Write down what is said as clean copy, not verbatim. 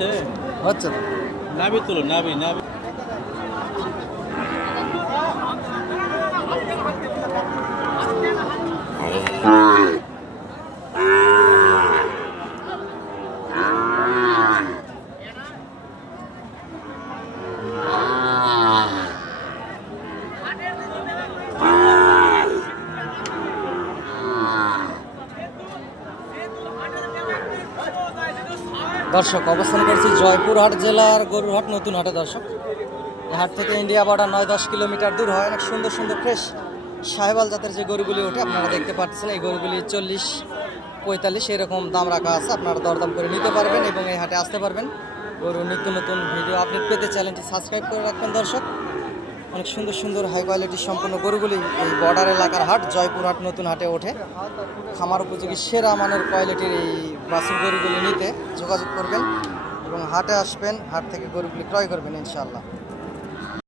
হচ্ছে হচ্ছে তো। নাবি তুলো নাবি নাবি। দর্শক অবস্থান করছি জয়পুরহাট জেলার গরুরহাট নতুন হাটে। দর্শক এই হাট থেকে ইন্ডিয়া বর্ডার 9-10 কিলোমিটার দূর হয়। অনেক সুন্দর সুন্দর ফ্রেশ সাহেবাল জাতের যে গরুগুলি ওঠে আপনারা দেখতে পাচ্ছেন। এই গরুগুলি 40-45 এরকম দাম রাখা আছে। আপনারা দরদাম করে নিতে পারবেন এবং এই হাটে আসতে পারবেন। গরুর নিত্য নতুন ভিডিও আপডেট পেতে চ্যানেলটি সাবস্ক্রাইব করে রাখবেন। দর্শক অনেক সুন্দর সুন্দর হাই কোয়ালিটির সম্পূর্ণ গরুগুলি এই বর্ডার এলাকার হাট জয়পুরহাট নতুন হাটে ওঠে। খামার উপযোগী সেরা মানের কোয়ালিটির এই বাছুর গরুগুলি নিতে যোগাযোগ করবেন এবং হাটে আসবেন, হাট থেকে গরুগুলি ক্রয় করবেন ইনশাআল্লাহ।